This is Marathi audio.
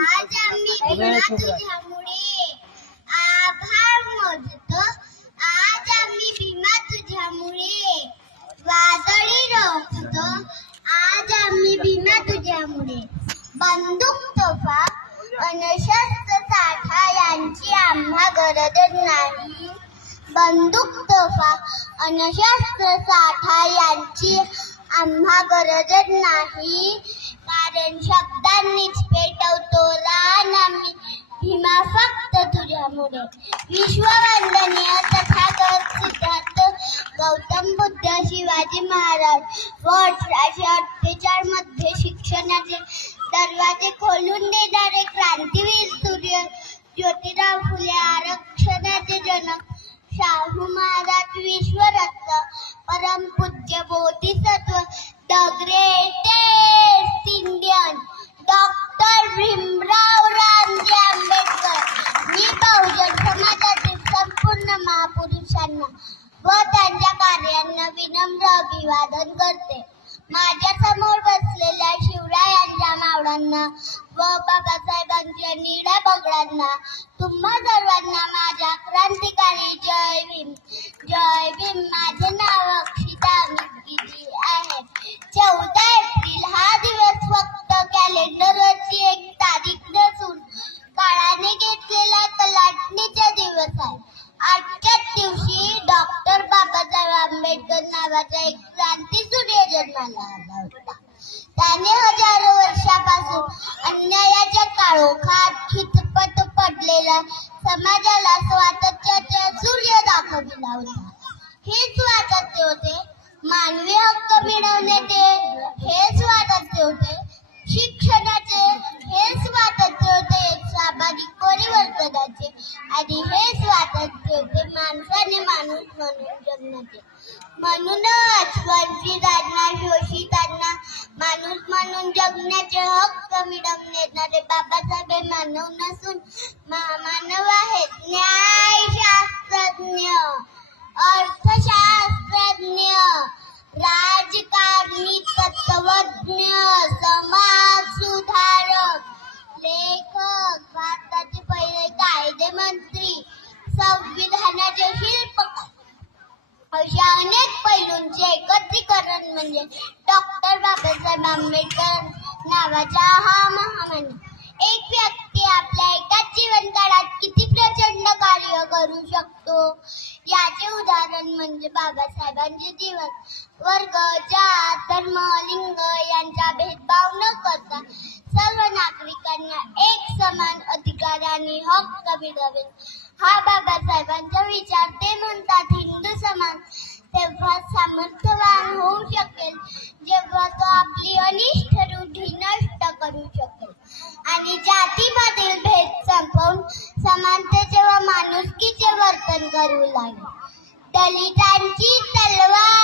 आज आम्ही भीमा तुझ्यामुळे आभार मोजतो. आज आम्ही भीमा तुझ्यामुळे वादळी रोखतो. आज आम्ही भीमा तुझ्यामुळे बंदूक तोफा अन शस्त्र साठा यांची आम्हा गरज नाही. बंदूक तोफा अन शस्त्र साठा यांची आम्हा गरज नाही. कारण शब्दांनीच पेटवतो रान आम्ही भीमा फक्त तुझ्यामुळे. विश्ववंदनीय तथागत सिद्धार्थ गौतम बुद्ध शिवाजी महाराज व 1848 मध्ये शिक्षणाचे दरवाजे खोलून देणारे क्रांतीवीर सूर्य ज्योतिराव फुले, आरक्षणाचे जनक शाहू महाराज, विश्वरत्न परमपूज्य बोधिसत्व the greatest Indian doctor Bhimrao Ramji Ambedkar. मी बहुजन समाजातील संपूर्ण महापुरुषांना व त्यांच्या कार्यांना विनम्र अभिवादन करते. माझ्या समोर बसलेल्या शिवरायांच्या मावळ्यांना व बाबासाहेबांच्या निळ्या बगडांना तुम्हा सर्वांना माझ्या क्रांतिकारी जय भीम. जय भीम. माझे नाव अक्षिता अमित आहे. 14 एप्रिल हा दिवस फक्त कॅलेंडरवरची एक तारीख नसून काळाने घेतलेला कलाटणीचा दिवस आहे. आजच्याच दिवशी डॉक्टर बाबासाहेब आंबेडकर नावाचा एक क्रांतीसूर्य जन्माला आला होता. त्याने हजारो वर्षापासून अन्यायाच्या काळोखात खितपत पडलेल्या समाजाला स्वातंत्र्याचा सूर्य दाखविला होता. हे स्वातंत्र्य होते मानवी हक्क मिळवण्याचे, हे स्वातंत्र्य होते शिक्षणाचे, हे स्वातंत्र्य होते सामाजिक परिवर्तनाचे आणि हे स्वातंत्र्य होते माणसाने माणूस म्हणून जगण्याचे. म्हणूनच वंचितांना, शोषितांना माणूस म्हणून जगण्याचे हक्क मिळवून देणारे बाबासाहेब हे मानव नसून महामानव आहेत. न्यायशास्त्रज्ञ, अर्थशास्त्रज्ञ, राजकारणी, तत्वज्ञ, समाज सुधारक, लेखक, भारताचे पहिले कायदेमंत्री, संविधानाचे शिल्पकार अशा अनेक पैलूंचे एकत्रीकरण म्हणजे डॉक्टर बाबासाहेब आंबेडकर नावाचा हा महामानव. एक व्यक्ती आपल्या एकाच जीवनकाळात किती प्रचंड कार्य करू शकतो याचे उदाहरण म्हणजे बाबासाहेबांचे जीवन. वर्ग, जात, धर्म, लिंग यांचा भेदभाव न करता सर्व नागरिकांना एक समान अधिकार आणि हक्क मिळावे हा बाबासाहेबांचा विचार. ते म्हणतात हिंदू समाज तेव्हा सामर्थ्यवान होऊ शकेल जेव्हा तो आपली अनिष्ट रूढी नष्ट करू शकेल आणि जातीमधील भेद संपवून समानतेचे व माणुसकीचे वर्तन करू लागेल. दलितांची तलवार